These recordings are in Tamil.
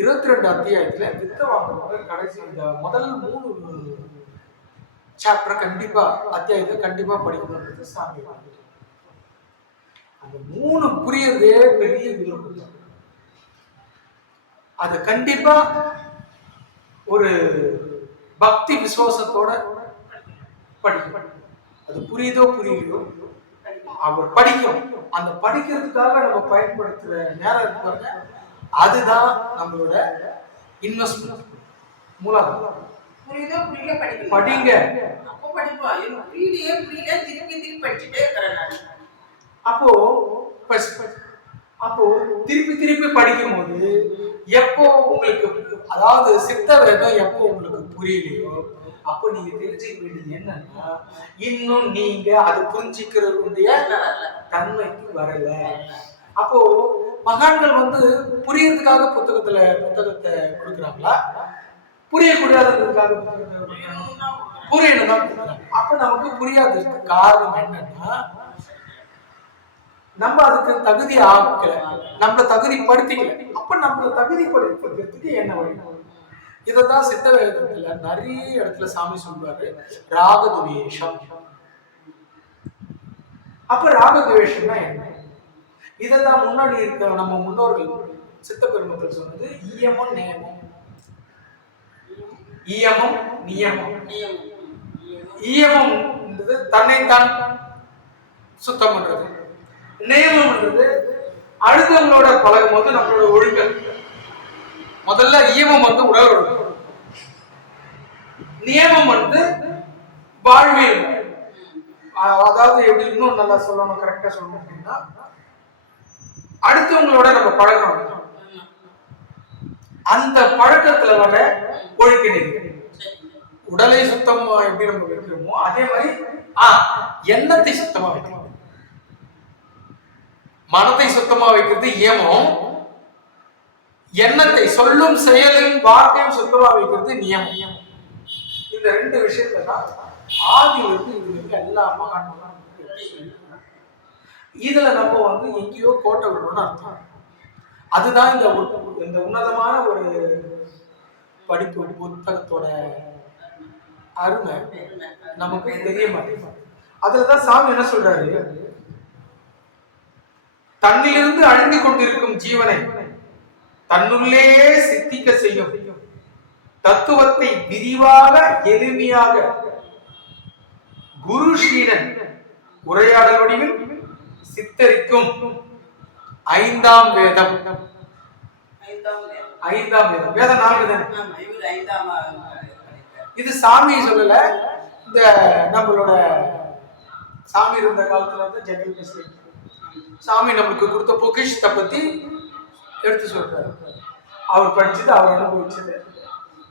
22 அத்தியாயத்துல வித்தவாங்க கடைசி இந்த முதல் 3 சாப்டர் கண்டிப்பா அத்தியாயத்தை கண்டிப்பா படிக்கணும்ன்றது சாமி. அந்த 3 புரியறதே பெரிய விருப்பம். அது கண்டிப்பா ஒரு பக்தி விசுவாசத்தோட படிக்கணும். அது புரியுதோ புரியலையோ அவர் படிக்கும். அந்த படிக்கிறதுக்காக நம்ம பயன்படுத்துற நேரம் இருப்பாங்க, அதுதான் நம்மளோட இன்வெஸ்ட்மெண்ட். மூலாதாரம். புரியுதோ புரியல படிங்க. அப்போ படிப்பா. புரியலையே புரியல திருப்பி திருப்பி படிச்சுட்டே இருக்கிறேன் நான். அப்போ திருப்பி திருப்பி படிக்கும் போது எப்போ உங்களுக்கு, அதாவது சித்த வேதம் எப்போ உங்களுக்கு புரியலையோ அப்போ நீங்க தெரிஞ்சுக்க வேண்டியது என்னன்னா, இன்னும் நீங்க அது புரிஞ்சுக்கிறதுடைய தன்மைக்கு வரல. அப்போ மகான்கள் புரியறதுக்காக புத்தகத்தை கொடுக்குறாங்களா, புரியக்கூடாததுக்காக புரியணும் தான் கொடுக்குறாங்க. அப்ப நமக்கு புரியாததுக்கு காரணம் என்னன்னா, நம்ம அதுக்கு தகுதி ஆக்கல, நம்மள தகுதி படுத்திக்கல. அப்ப நம்மள தகுதி படுத்துறதுக்கு என்ன வழி? இததான் சித்த வேதத்துல நிறைய இடத்துல சாமி சொல்றாரு, ராகத்வேஷம். அப்ப ராகத்வேஷம்னா என்ன? இததான் முன்னாடி இருக்க நம்ம முன்னோர்கள் சித்த பெருமக்கள் சொன்னது ஈயமும் நியமம். ஈயமும் நியமம். ஈயமம் தன்னைத்தான் சுத்தம் பண்றது. நியமம்ன்றது அடுத்தவங்களோட பழகும் போது நம்மளோட ஒழுக்கம். முதல்ல ஈயமம் உடல் ஒழுக்கம், நியமம் வாழ்வியல். அதாவது எப்படி இன்னும் நல்லா சொல்லணும், கரெக்டா சொல்லணும் அப்படின்னா, அடுத்தவங்களோட நம்ம பழகணும். அந்த பழக்கத்துல வர ஒழுக்க நெறி. உடலை சுத்தமா எப்படி நம்ம வைக்கிறோமோ அதே மாதிரி எண்ணத்தை சுத்தமா வைக்கணும். மனத்தை சுத்தமா வைக்கிறது ஏமம், எண்ணத்தை சொல்லும் செயலையும் வார்த்தையும் சுத்தமா வைக்கிறது நியமம். இந்த 2 விஷயத்தை தான் ஆதியிலிருந்து இதுக்கு எல்லா மகான்களும் இதுல நம்ம எங்கேயோ கோட்டை விடணும்னு அர்த்தம். அதுதான் இந்த உன்னதமான ஒரு படிப்பு புத்தகத்தோட அருமை நமக்கு தெரிய மாட்டேங்குது. அதுலதான் சாமி என்ன சொல்றாரு, தன்னிலிருந்து அழிந்து கொண்டிருக்கும் ஜீவனை தன்னுள்ளே சித்திக்க செய்யும் தத்துவத்தை விரிவாக எளிமையாக குரு ஸ்ரீடன் உரையாடல் வடிவில் சித்தரிக்கும் 5ஆம் வேதம். 5ஆம் வேதம். வேதம் 4 தானே. இது சாமி சொல்லல, இந்த நம்மளோட சாமி இருந்த காலத்துல ஜெகல் சாமி நம்மளுக்கு கொடுத்த பொக்கிஷத்தை பத்தி எடுத்து சொல்றாரு. அவர் படிச்சது, அவர் அனுபவிச்சது,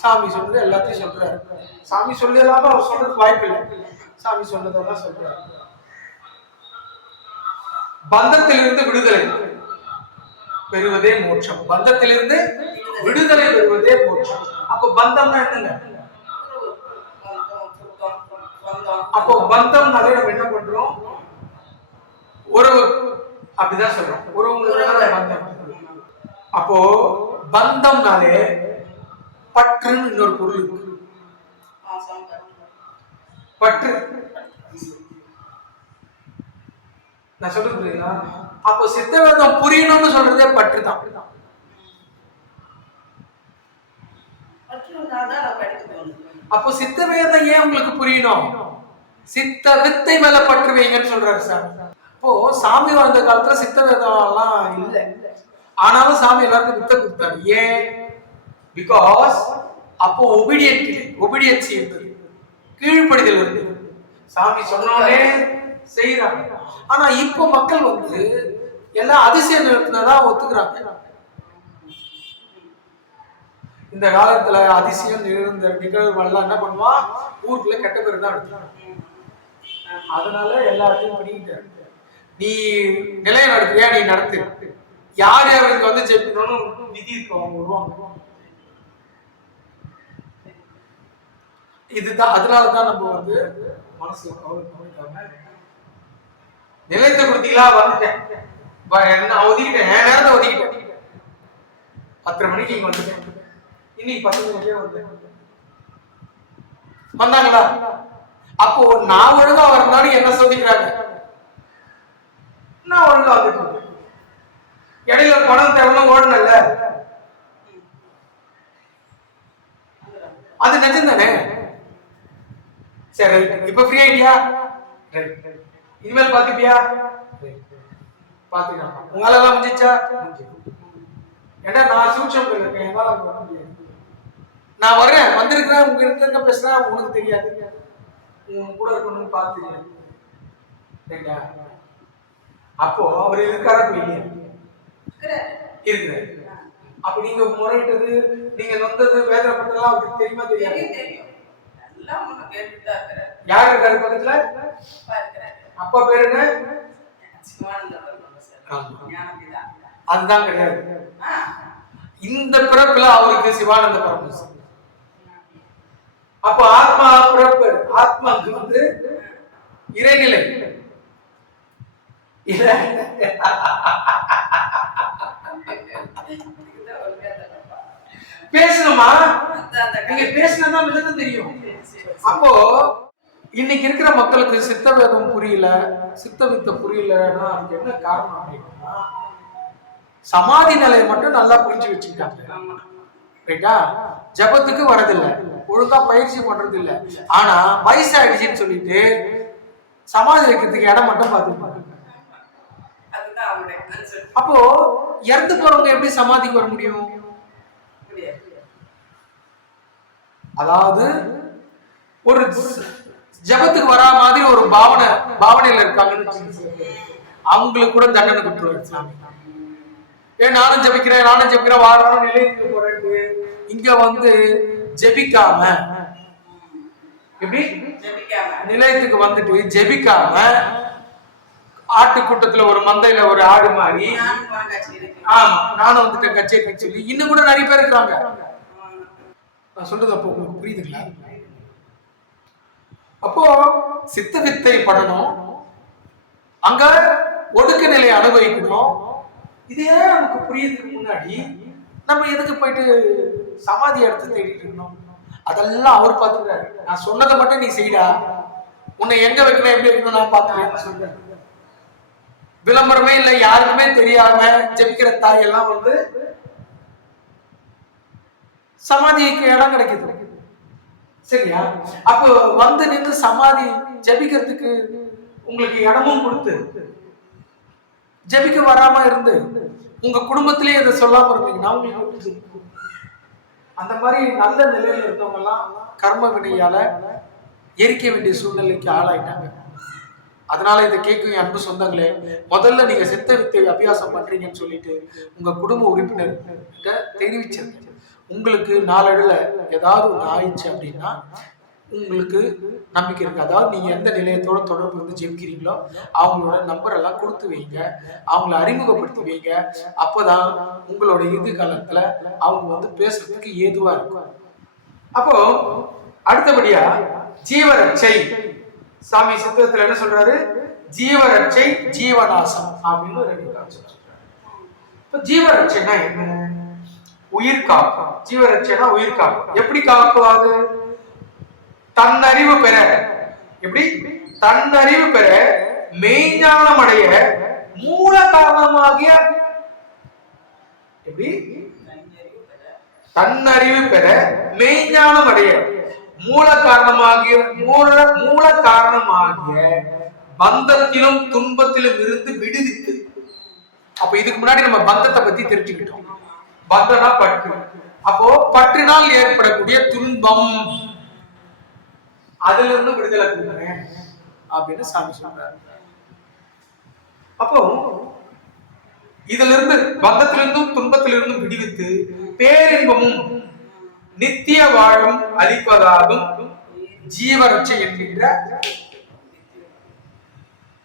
சாமி சொன்னது எல்லாத்தையும் சொல்றாரு. சாமி சொல்லலாம அவர் சொல்றதுக்கு வாய்ப்பு இல்லை, சாமி சொன்னதெல்லாம் சொல்றாரு. பந்தத்திலிருந்து விடுதலை பெறுவதே மோட்சம். பந்தத்திலிருந்து விடுதலை பெறுவதே மோட்சம். அப்போ பந்தம்னா என்னங்க? அப்போ பந்தம்னாலே நம்ம என்ன பண்றோம்? உறவு, அப்படிதான் சொல்றோம். உறவுங்களுக்கு பந்தம். அப்போ பந்தம்னாலே பற்றுன்னு இன்னொரு பொருள் இருக்கு. பற்று நான் சொல்றது புரியுதா? அப்போ சித்த வேதம் புரியணும்னு சொல்றதே பற்று தான். அப்போ சித்த வேதம் ஏன் உங்களுக்கு புரியணும்? சித்த வித்தை மேல பற்று வைங்கன்னு சொல்றாரு சார். அப்போ சாமி வாழ்ந்த காலத்துல சித்த வேதம் எல்லாம் இல்லை, ஆனாலும் சாமி எல்லாருக்கும் வித்தை கொடுத்தாரு. ஏன்? பிகாஸ் அப்போ ஒபீடியன்சி இருந்தது, கீழ்ப்படிதல் இருந்தது. சாமி சொன்னோடனே செய்யறாங்க. ஆனா இப்போ மக்கள் எல்லாம் அதிசயம் நிறுத்தினதான் ஒத்துக்கிறாங்க. இந்த காலத்துல அதிசயம் நிகழ்ந்த நிகழ்வுகள்லாம் என்ன பண்ணுவான், ஊருக்குள்ள கெட்ட பேர் தான் எடுத்துக்கிறான். அதனால எல்லாத்தையும் பண்ணிக்கிட்டாரு. நீ நிலைய நடத்துறியா, நீ நடத்து. யார் யார் இங்க ஜெயிக்கணும்னு விதி இருக்கும், அவங்க வருவாங்க. இதுதான், அதனாலதான் நம்ம மனசுல கவனிக்காம நிலையத்தை கொடுத்தீங்களா, வந்துட்டேன், என்ன ஒதுக்கிட்டேன், என் நேரத்தை ஒதுக்கிட்டேன், 10:30 மணிக்கு இங்க வந்துட்டேன். இன்னைக்கு 10 மணிக்கே வந்தாங்களா? அப்போ நான் ஒழுங்கா வரணும்னு என்ன சோதிக்கிறாங்க. நான் ஒழுங்கா வந்துட்டேன். இடையில பணம் தேவைன்னு ஓடணும்ல, அது நிஜம் தானே? சரி, இப்ப ஃப்ரீ ஆயிட்டியா? இனிமேல் பாத்துப்பியா? பாத்துக்கலாம். உங்களால எல்லாம் முடிஞ்சிச்சா? ஏன்னா நான் சூட்சம் இருக்கேன், என்னால பண்ண முடியாது. நான் வரேன், வந்திருக்கிறேன், உங்க இருக்க பேசுறேன், உனக்கு தெரியாது, உன் கூட இருக்கணும்னு பார்த்து. அப்போ அவர் இருக்காரா இல்லையா? இருக்கிறார். அப்ப நீங்க முறையிட்டது, நீங்க நொந்தது, வேதனைப்பட்டதெல்லாம் அவருக்கு தெரியுமா தெரியாது? யார் இருக்காரு பக்கத்துல? அப்பா பேரு என்ன? அதுதான் கிடையாது. இந்த பிறப்புல அவருக்கு சிவானந்த பரமேஸ்வரன். அப்போ ஆத்மா பிறப்பு, ஆத்மாக்கு வந்து இறைநிலை பேசணுமா? நீங்க பேசினா விழுந்து தெரியும். அப்போ இன்னைக்கு இருக்கிற மக்களுக்கு சித்த வேதம் புரியல, சித்த வித்த புரியலன்னா அதுக்கு என்ன காரணம் அப்படின்னா, சமாதி நிலையை மட்டும் நல்லா புரிஞ்சு வச்சுக்கிட்டாங்க. ரைட்டா? ஜபத்துக்கு வரதில்லை, ஒழுங்கா பயிற்சி பண்றது இல்லை. ஆனா வயசாயிடுச்சுன்னு சொல்லிட்டு சமாதி வைக்கிறதுக்கு இடம் மட்டும் பார்த்துப்பாங்க. அப்போ இறந்து போறவங்க எப்படி சமாதிக்கு வர முடியும்? அதாவது ஒரு ஜபத்துக்கு வரா மாதிரி ஒரு பாவனையில இருக்காங்கன்னு அவங்களுக்கு கூட தண்டனை கொடுத்துருவாரு சாமி. நானும் ஜபிக்கிறேன் வாழணும் நிலையத்துக்கு போறேன்னு இங்க வந்து ஜெபிக்காம, எப்படி நிலையத்துக்கு வந்துட்டு ஜெபிக்காம, ஆட்டு கூட்டத்துல ஒரு மந்தையில ஒரு ஆடு மாதிரி, ஆமா நானும் வந்துட்டு கச்சேரி சொல்லி இன்னும் கூட நிறைய பேர் இருக்காங்க. நான் சொல்றது அப்போ உங்களுக்கு புரியுதுங்களா? அப்போ சித்த வித்தை பண்ணணும், அங்க ஒடுக்க நிலையை அனுபவிக்கணும். இதே நமக்கு புரியுதுக்கு முன்னாடி நம்ம எதுக்கு போயிட்டு சமாதி இடத்தை தேடிட்டு இருக்கணும்? அதெல்லாம் அவர் பார்த்துக்கிறாரு. நான் சொன்னதை மட்டும் நீ செய்டா, உன்னை எங்க வைக்கணும் எப்படி வைக்கணும் நான் பார்த்துக்கிறேன் சொல்றேன். விளம்பரமே இல்லை, யாருக்குமே தெரியாம ஜெபிக்கிற தாய் எல்லாம் வந்து சமாதிக்கு இடம் கிடைக்குது. சரியா? அப்போ வந்து நின்று சமாதி ஜெபிக்கிறதுக்கு உங்களுக்கு இடமும் கொடுத்து, ஜெபிக்க வராம இருந்து உங்க குடும்பத்திலேயே இதை சொல்லாம இருந்தீங்கன்னா உங்களுக்கு அந்த மாதிரி நல்ல நிலையில இருந்தவங்க எல்லாம் கர்ம வினையால எரிக்க வேண்டிய சூழ்நிலைக்கு ஆளாயிட்டாங்க. அதனால இதை கேட்கும் அன்பு சொந்தங்களே, முதல்ல நீங்க சித்த வித்தை அபியாசம் பண்றீங்கன்னு சொல்லிட்டு உங்க குடும்ப உறுப்பினர்கிட்ட தெரிவிச்சிருங்க. உங்களுக்கு நாளடைவுல ஏதாவது ஒன்று ஆயிடுச்சு அப்படின்னா உங்களுக்கு நம்பிக்கை இருக்கு. அதாவது நீங்க எந்த நிலையத்தோட தொடர்பு வந்து ஜெபிக்கிறீங்களோ அவங்களோட நம்பர் எல்லாம் கொடுத்து வைங்க, அவங்கள அறிமுகப்படுத்தி வைங்க. அப்போதான் உங்களோட இறுதி காலத்துல அவங்க வந்து பேசுறதுக்கு ஏதுவா இருக்கும். அப்போ அடுத்தபடியா ஜீவரட்சை, சாமி சித்தத்துல என்ன சொல்றாரு? ஜீவரட்சை ஜீவநாசம் அப்படின்னு ஒரு சொல்றாரு. இப்ப ஜீவரட்சைனா என்ன? உயிர் காப்பு. ஜீவரட்சைனா உயிர் காப்பு. எப்படி காப்பாது? தன்னறிவு பெற, எப்படி தன்னறிவு பெற மெய்ஞானம் அடைய மூல காரணமாகிய, எப்படி தன்னறிவு பெற மெய்ஞானம் அடைய மூல காரணமாகிய பந்தத்திலும் துன்பத்திலும் இருந்து விடுவித்து. அப்ப இதுக்கு முன்னாடி நம்ம பந்தத்தை பத்தி தெரிஞ்சுக்கிட்டோம். பந்தனா பற்று. அப்போ பற்றினால் ஏற்படக்கூடிய துன்பம், அதுல இருந்து விடுதலை கொடுக்கிறேன் அப்படின்னு சாமி சொல்றாரு. அப்போ இதுல இருந்து பந்தத்திலிருந்தும் துன்பத்திலிருந்தும் விடுவித்து பேரின்பமும் நித்திய வாழும் அளிப்பதாகும் ஜீவரட்சை என்கின்ற,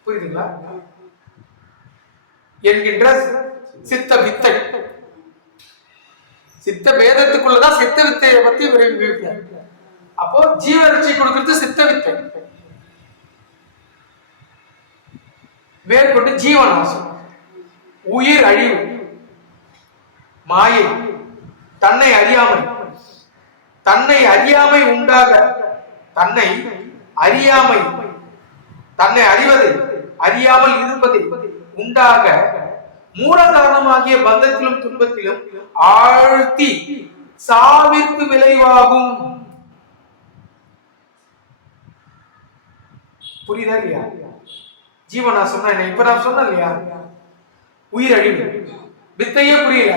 புரியுதுங்களா? என்கின்ற சித்த வித்தை. சித்த வேதத்துக்குள்ளதான் சித்த வித்தையை பத்தி விரைவில். அப்போ ஜீவரட்சை கொடுக்கிறது சித்த வித்தை. மேற்கொண்டு ஜீவநாசம், உயிர் அழிவு, மாயை, தன்னை அறியாமை, தன்னை அறியாமை உண்டாக, தன்னை அறியாமை, தன்னை அறிவது, அறியாமல் இருப்பது உண்டாக மூல காரணமாகிய பந்தத்திலும் துன்பத்திலும் ஆழ்த்தி சாவிற்கு விளைவாகும். புரியுதா இல்லையா? ஜீவன் நான் சொன்னேன், இப்ப நான் சொன்னேன் இல்லையா, உயிர் அழிவு, வித்தையே புரியல,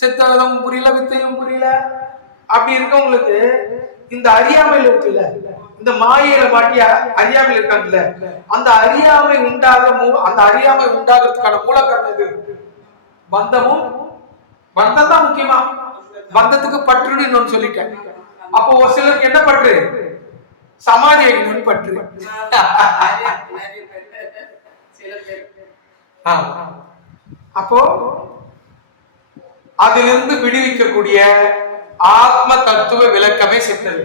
சித்தவதம் புரியல, வித்தையும் புரியல. அப்படி இருக்கவங்களுக்கு இந்த அறியாமையில் இருக்குல்ல, இந்த மாயையில மாட்டிய அறியாமையில் இருக்காங்கல்ல, அந்த அறியாமை அந்த அறியாமை உண்டாகிறதுக்கான மூல காரணம் இது பந்தமும். பந்தம் தான் முக்கியமா. பந்தத்துக்கு பற்றுன்னு இன்னொன்னு சொல்லிட்டேன். அப்போ ஒரு சிலருக்கு என்ன பற்று? சமாதி அடிக்கணும்னு பற்று. அப்போ அதிலிருந்து விடுவிக்கக்கூடிய ஆத்ம தத்துவ விளக்கமே சித்தவே.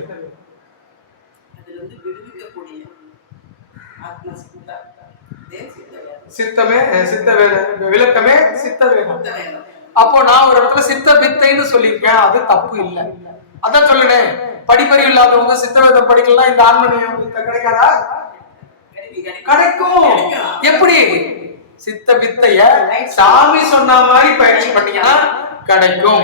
சித்தமே சித்த விளக்கமே சித்த வேதம். அப்போ நான் ஒரு இடத்துல சித்த வித்தைன்னு சொல்லியிருக்கேன், அது தப்பு இல்லை. அதான் சொல்லுனேன், படிப்பறிவு இல்லாதவங்க சித்த வேதம் படிக்கலாம், இந்த ஆன்மீகம் வித்தை கிடைக்காதா? கிடைக்கும். எப்படி? சித்த வித்தைய சாமி சொன்ன மாதிரி பயிற்சி பண்ணீங்கன்னா கிடைக்கும்.